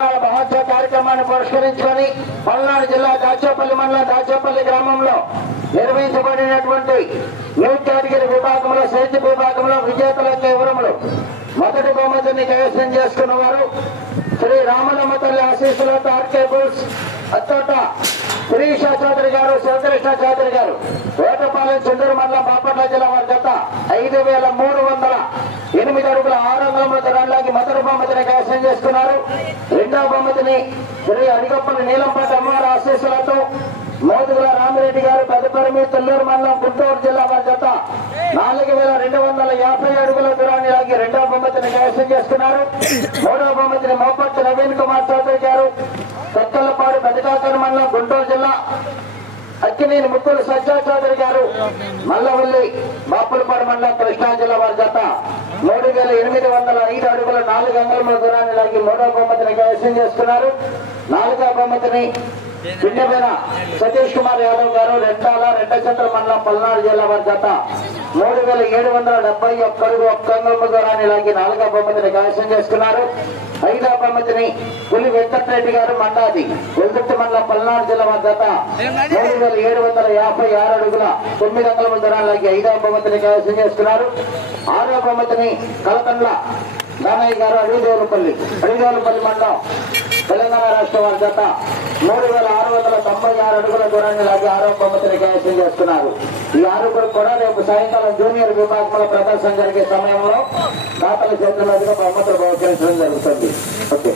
మహోత్సవ కార్యక్రమాన్ని పురస్కరించుకొని పల్నాడు జిల్లా దాచేపల్లి మండలం దాచేపల్లి గ్రామంలో నిర్వహించబడినటువంటి న్యూ కేటగిరీ విభాగంలో సేద్య విభాగంలో విజేతలకు వివరములు మొదటి బహుమతిని కైవసం చేసుకున్న వారు శ్రీ రామలమ్మ తల్లి ఆశీస్సులతో ఆర్కే బుల్స్ అత్తోట శిరీష చౌదరి గారు శివకృష్ణ చౌదరి గారు వేటపాలెం చెందూరు మండలం బాపట్ల జిల్లా వారి జత 5,308 అడుగుల 6 అంగుళముల దూరాల్లోకి మొదటి బహుమతిని కైవసం చేసుకున్నారు. రెండవ బహుమతిని శ్రీ అడిగప్పల్లి నీలంపాటి అమ్మవారి ఆశీస్సులతో మోదుగుల రామిరెడ్డి గారు పెద్దపరిమి తొల్లూరు మండలం గుంటూరు జిల్లా వారి జత 4,250 అడుగుల దూరాన్ని లాగి రెండవ బహుమతిని కైవసం చేసుకున్నారు. మూడవ బహుమతిని మోపర్తి నవీన్ కుమార్ చౌదరి గారు కొత్తలపాడు పెద్దకాకర మండలం గుంటూరు జిల్లా అక్కినేని ముక్కులు సజ్జా చౌదరి గారు మల్లవల్లి బాపులపాడు మండలం కృష్ణా జిల్లా వారి జత 3,805 అడుగుల 4 అంగుళముల దూరాన్ని లాగి మూడవ బహుమతిని కైవసం చేసుకున్నారు. నాలుగవ బహుమతిని పిండమైన సతీష్ కుమార్ యాదవ్ గారు రెంటాల రెండచంద్ర మండలం పల్నాడు జిల్లా వారి జత 3,771 అడుగు 1 అంగుళముల దూరాన్ని లాగి నాలుగవ బహుమతిని కైవసం చేసుకున్నారు. ఐదవ బహుమతిని పులి వెంకటరెడ్డి గారు మండాది వెల్దుర్తి మండలం పల్నాడు జిల్లా వారి జత 3,756 అడుగుల 9 అంగుళముల దూరాన్ని లాగి ఐదవ బహుమతిని కైవసం చేసుకున్నారు. ఆరవ బహుమతిని కలకండ్ల దానయ్య గారు అడిగోలుపల్లి మండలం తెలంగాణ రాష్ట్ర వారి జత 3,696 అడుగుల దూరాన్ని లాగి ఆరవ బహుమతిని కైవసం చేస్తున్నారు. ఈ ఆరుగురు కూడా రేపు సాయంకాలం జూనియర్ విభాగంలో ప్రదర్శన జరిగే సమయంలో దాతల చేతుల మీదుగా బహుమతులు బహుకరించడం జరుగుతుంది. ఓకే.